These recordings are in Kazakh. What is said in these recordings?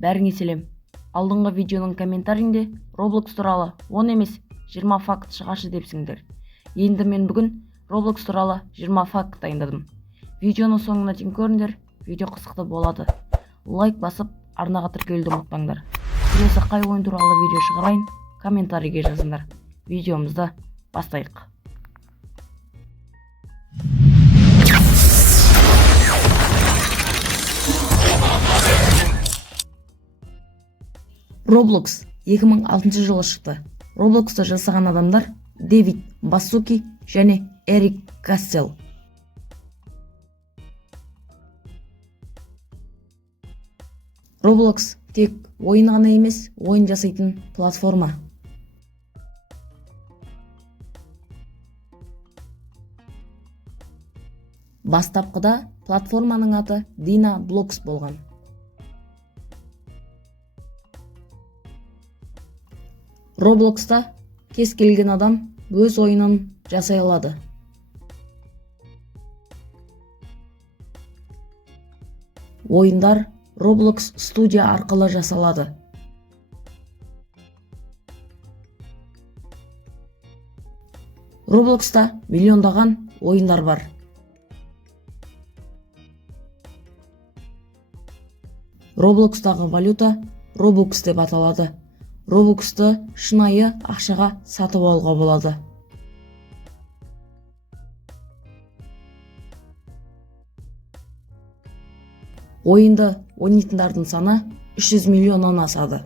Бәріңе сәлем. Алдыңғы видеоның комментарийінде Roblox туралы 10 емес 20 факт шығашы депсіңдер. Енді мен бүгін Roblox туралы 20 факт дайындадым. Видеоны соңына дейін көріңдер, видео қызықты болады. Лайк басып, арнаға тіркелуді ұмытпаңдар. Келесі қай ойын туралы видео шығарайын, комментарийге жазыңдар. Видеомызды бастайық. Roblox 2006 жылы шықты. Roblox'ты жасаған адамдар Дэвид Басуки және Эрик Кассел. Roblox тек ойын ғана емес, ойын жасайтын платформа. Бастапқыда платформаның аты Dynablox болған. Roblox'та кез келген адам өз ойынын жасай алады. Ойындар Roblox студия арқылы жасалады. Roblox'та миллиондаған ойындар бар. Roblox'тағы валюта Robux деп аталады. Roblox'ты шынайы ақшаға сатып алуға болады. Ойынды ойнайтындардың саны 300 миллионнан асады.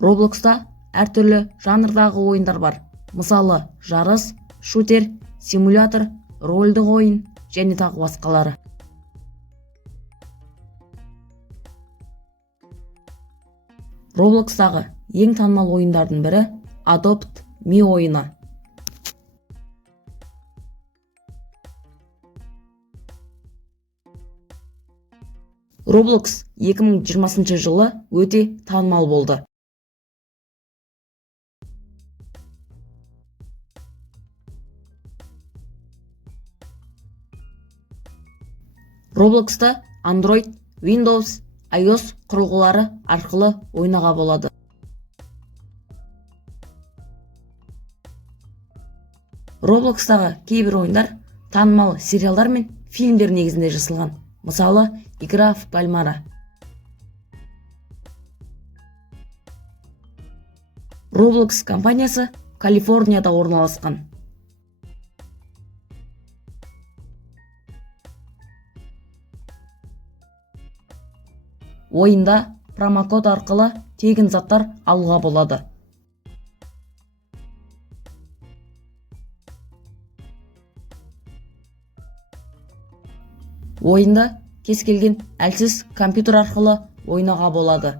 Roblox'та әртүрлі жанрдағы ойындар бар. Мысалы, жарыс, шутер, симулятор, рольдік ойын және тағы басқалары. Roblox'тағы ең танымал ойындардың бірі Adopt Me ойыны. Roblox 2020 жылы өте танымал болды. Roblox'ta Android, Windows, iOS құрылғылары арқылы ойнаға болады. Roblox'тағы кейбір ойындар танымал сериалдар мен фильмдер негізінде жасалған. Мысалы, Игра в кальмара. Roblox компаниясы Калифорнияда орналасқан. Ойында промокод арқылы тегін заттар алуға болады. Ойында кез келген әлсіз компьютер арқылы ойнаға болады.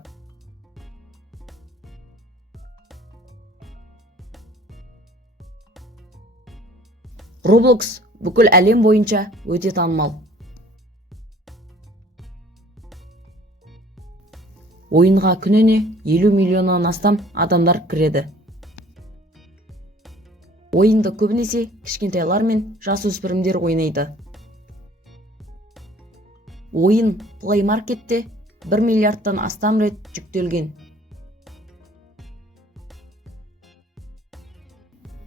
Roblox бүкіл әлем бойынша өте танымал. Ойынға күніне 50 миллионнан астам адамдар кіреді. Ойынды көбінесе кішкентайлар мен жасөспірімдер ойнайды. Ойын Play Market'те 1 миллиардтан астам рет жүктелген.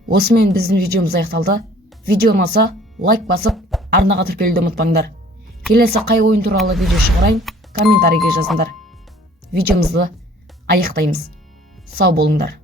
Осымен біздің видеомыз аяқталды. Видео ұнаса, лайк басып, арнаға тіркелуді ұмытпаңдар. Келесі қай ойын туралы видео шығарайын, комментарийге жазыңдар. Видеомызды аяқтаймыз. Сау болыңдар.